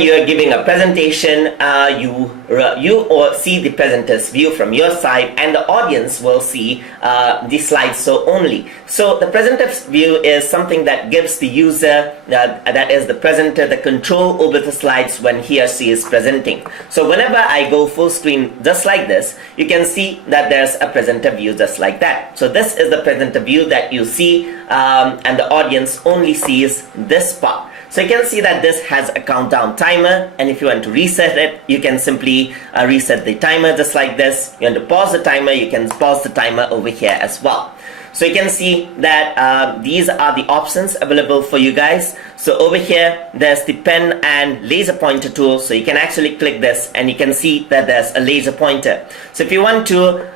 you are giving a presentation, you see the presenter's view from your side, and the audience will see the slideshow only. So the presenter's view is something that gives the user, that is the presenter, the control over the slides when he or she is presenting. So whenever I go full screen just like this, you can see that there's a presenter view just like that. So this is the presenter view that you see, and the audience only sees this part. So you can see that this has a countdown timer, and if you want to reset it, you can simply reset the timer just like this. You want to pause the timer, you can pause the timer over here as well. So you can see that these are the options available for you guys. So over here, there's the pen and laser pointer tool. So you can actually click this and you can see that there's a laser pointer. So if you want to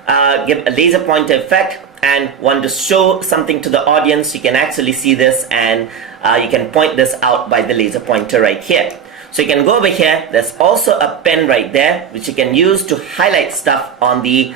give a laser pointer effect and want to show something to the audience, you can actually see this, and you can point this out by the laser pointer right here. So you can go over here. There's also a pen right there which you can use to highlight stuff on the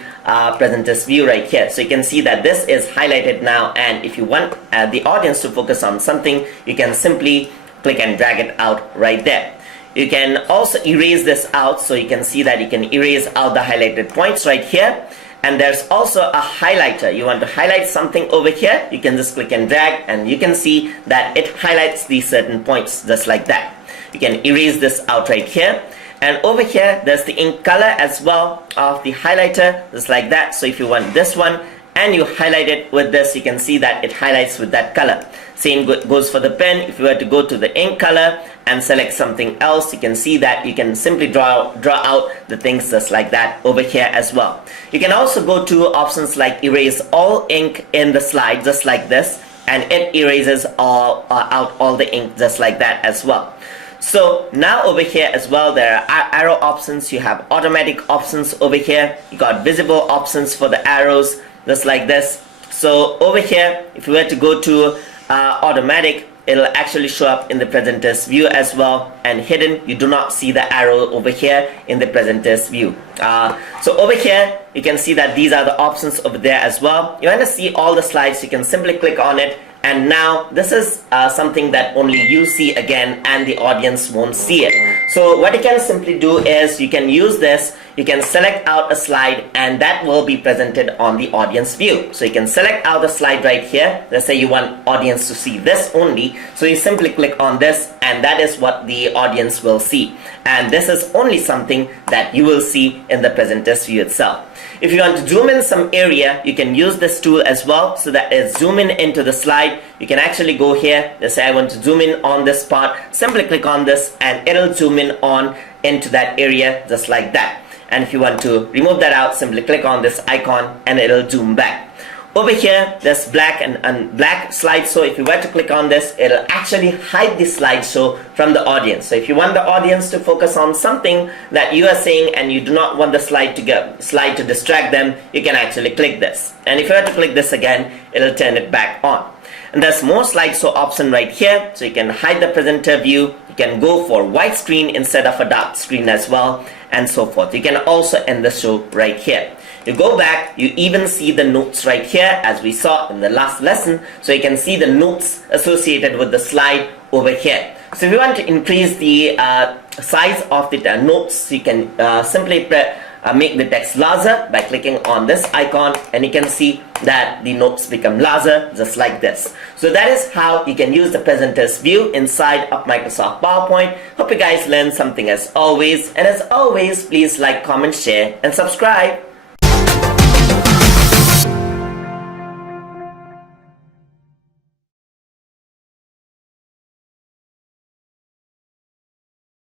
presenter's view right here. So you can see that this is highlighted now, and if you want the audience to focus on something, you can simply click and drag it out right there. You can also erase this out, so you can see that you can erase out the highlighted points right here. And there's also a highlighter. You want to highlight something over here, you can just click and drag, and you can see that it highlights these certain points just like that. You can erase this out right here. And over here, there's the ink color as well of the highlighter, just like that. So if you want this one and you highlight it with this, you can see that it highlights with that color. Same goes for the pen. If you were to go to the ink color and select something else, you can see that you can simply draw out the things just like that over here as well. You can also go to options like erase all ink in the slide, just like this, and it erases out all the ink just like that as well. So now over here as well, there are arrow options. You have automatic options over here. You got visible options for the arrows just like this. So over here, if you were to go to automatic, it'll actually show up in the presenter's view as well, and hidden, you do not see the arrow over here in the presenter's view. So over here, you can see that these are the options over there as well. You want to see all the slides, you can simply click on it, and now this is something that only you see again, and the audience won't see it. So what you can simply do is you can use this, you can select out a slide, and that will be presented on the audience view. So you can select out the slide right here. Let's say you want audience to see this only, so you simply click on this, and that is what the audience will see, and this is only something that you will see in the presenter's view itself. If you want to zoom in some area, you can use this tool as well, so that is zoom in into the slide. You can actually go here. Let's say I want to zoom in on this part, simply click on this and it'll zoom in on into that area just like that. And if you want to remove that out, simply click on this icon and it'll zoom back. Over here, there's black and black slideshow. If you were to click on this, it'll actually hide the slideshow from the audience. So if you want the audience to focus on something that you are saying and you do not want the slide to distract them, you can actually click this. And if you were to click this again, it'll turn it back on. And there's more slideshow option right here. So you can hide the presenter view. You can go for white screen instead of a dark screen as well, and so forth. You can also end the show right here. You go back, you even see the notes right here as we saw in the last lesson. So you can see the notes associated with the slide over here. So if you want to increase the size of the notes, you can simply make the text larger by clicking on this icon, and you can see that the notes become larger just like this. So that is how you can use the presenter's view inside of Microsoft PowerPoint. Hope you guys learned something as always, and as always, please like, comment, share and subscribe.